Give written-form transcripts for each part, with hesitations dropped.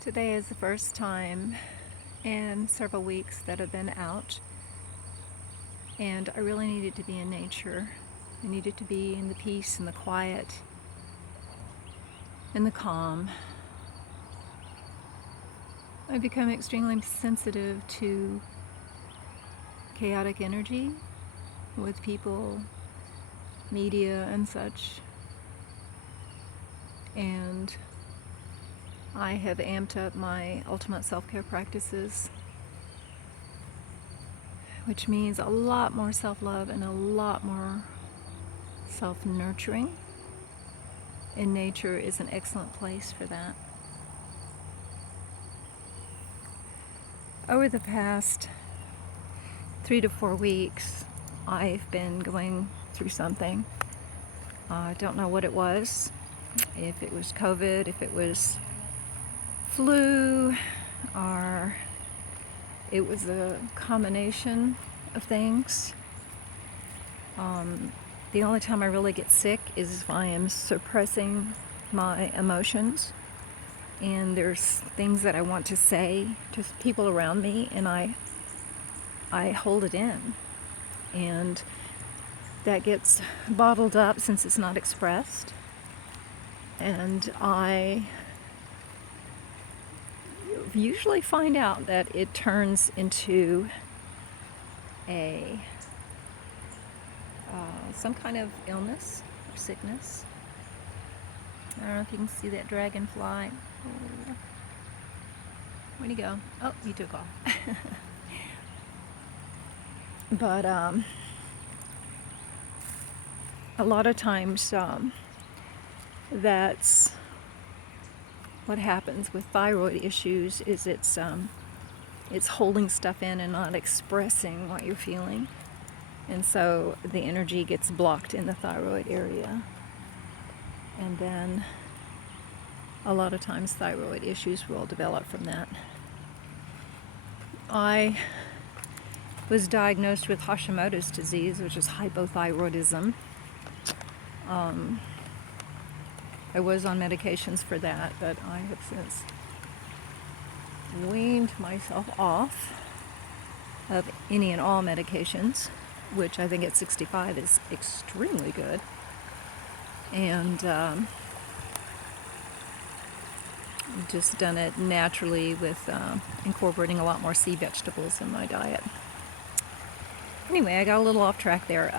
Today is the first time in several weeks that I've been out, and I really needed to be in nature. I needed to be in the peace and the quiet and the calm. I've become extremely sensitive to chaotic energy with people, media, and such. And I have amped up my ultimate self-care practices, which means a lot more self-love and a lot more self-nurturing. And nature is an excellent place for that. Over the past 3 to 4 weeks, I've been going through something. I don't know what it was, if it was COVID, if it was flu, or it was a combination of things. The only time I really get sick is if I am suppressing my emotions and there's things that I want to say to people around me, and I hold it in, and that gets bottled up since it's not expressed, and I usually find out that it turns into some kind of illness or sickness. I don't know if you can see that dragonfly. Oh. Where'd he go? Oh, he took off. But a lot of times that's what happens with thyroid issues, is it's holding stuff in and not expressing what you're feeling. And so the energy gets blocked in the thyroid area. And then a lot of times thyroid issues will develop from that. I was diagnosed with Hashimoto's disease, which is hypothyroidism. I was on medications for that, but I have since weaned myself off of any and all medications, which I think at 65 is extremely good. And just done it naturally with incorporating a lot more sea vegetables in my diet. Anyway, I got a little off track there.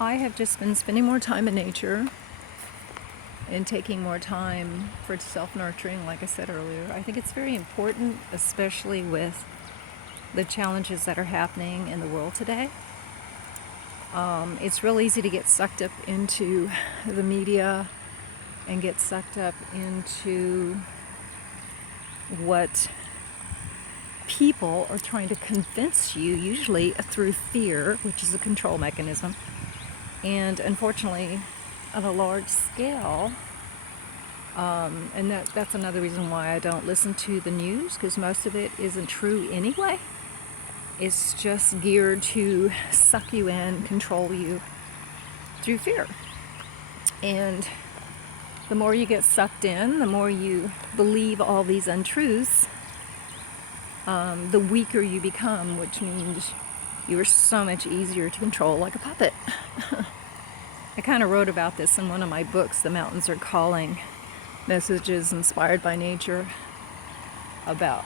I have just been spending more time in nature and taking more time for self-nurturing, like I said earlier. I think it's very important, especially with the challenges that are happening in the world today. It's real easy to get sucked up into the media and get sucked up into what people are trying to convince you, usually through fear, which is a control mechanism. And unfortunately, on a large scale, and that's another reason why I don't listen to the news, because most of it isn't true anyway. It's just geared to suck you in, control you through fear. And the more you get sucked in, the more you believe all these untruths, the weaker you become, which means you are so much easier to control, like a puppet. I kind of wrote about this in one of my books, The Mountains Are Calling, Messages Inspired by Nature, about,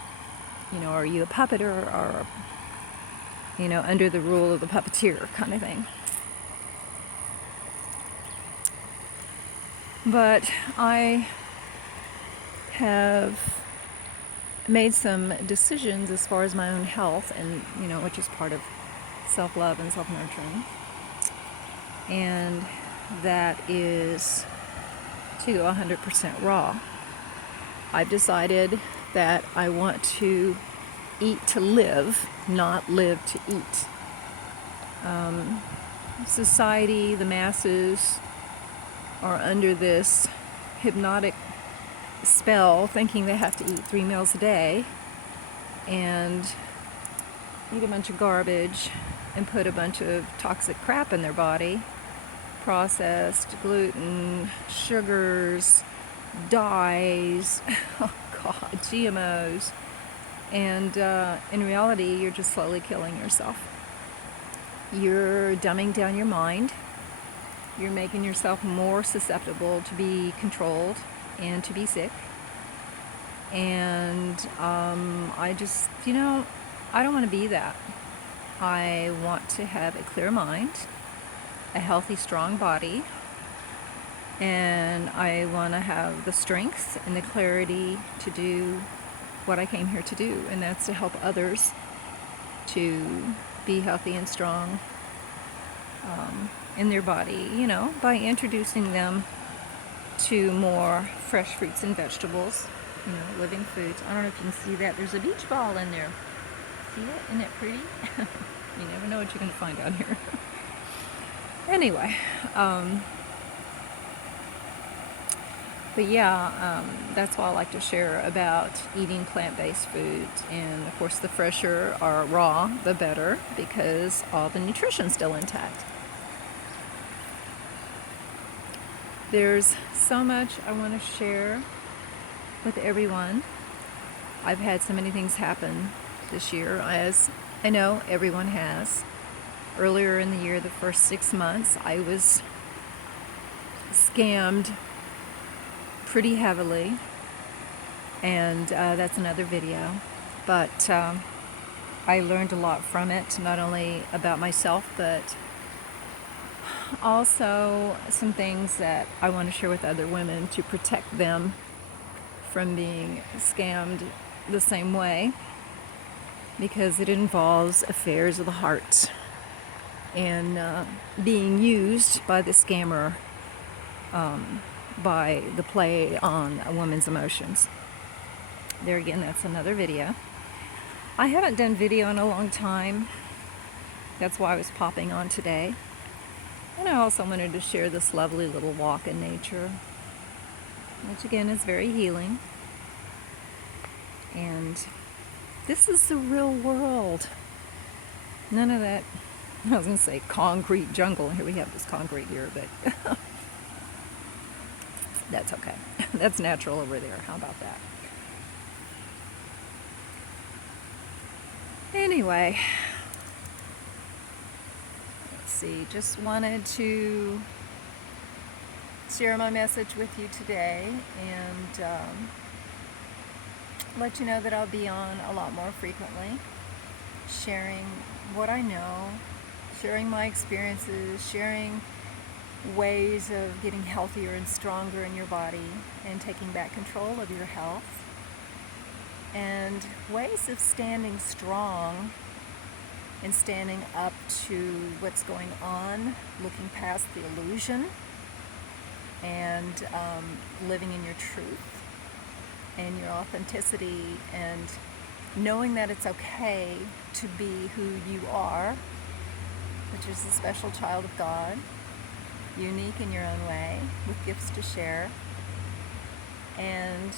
are you a puppeteer or under the rule of the puppeteer kind of thing. But I have made some decisions as far as my own health, and which is part of self-love and self-nurturing, and that is to go 100% raw. I've decided that I want to eat to live, not live to eat. Society, the masses, are under this hypnotic spell, thinking they have to eat 3 meals a day and eat a bunch of garbage and put a bunch of toxic crap in their body processed gluten, sugars, dyes, oh God, GMOs. And in reality, you're just slowly killing yourself. You're dumbing down your mind. You're making yourself more susceptible to be controlled and to be sick. And I just, I don't want to be that. I want to have a clear mind, a healthy, strong body, and I want to have the strength and the clarity to do what I came here to do, and that's to help others to be healthy and strong in their body, by introducing them to more fresh fruits and vegetables, living foods. I don't know if you can see that. There's a beach ball in there. See it? Isn't it pretty? You never know what you're going to find out here. Anyway, but yeah, that's why I like to share about eating plant-based foods. And of course, the fresher or raw, the better, because all the nutrition's still intact. There's so much I want to share with everyone. I've had so many things happen this year, as I know everyone has. Earlier in the year, the first 6 months, I was scammed pretty heavily, and that's another video. But I learned a lot from it, not only about myself, but also some things that I want to share with other women to protect them from being scammed the same way, because it involves affairs of the heart and being used by the scammer by the play on a woman's emotions. There again, that's another video. I haven't done video in a long time. That's why I was popping on today. And I also wanted to share this lovely little walk in nature, which again is very healing. And this is the real world. None of that, I was going to say concrete jungle. Here we have this concrete here, but that's okay. That's natural over there. How about that? Anyway, let's see. Just wanted to share my message with you today, and let you know that I'll be on a lot more frequently, sharing what I know, sharing my experiences, sharing ways of getting healthier and stronger in your body and taking back control of your health, and ways of standing strong and standing up to what's going on, looking past the illusion, and living in your truth and your authenticity, and knowing that it's okay to be who you are, which is a special child of God, unique in your own way, with gifts to share, and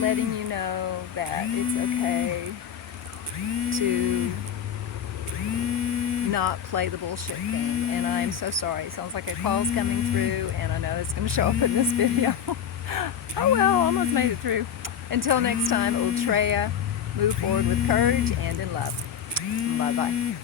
letting you know that it's okay to not play the bullshit game. And I'm so sorry. It sounds like a call's coming through, and I know it's going to show up in this video. Oh well, almost made it through. Until next time, Ultreya, move forward with courage and in love. Bye-bye.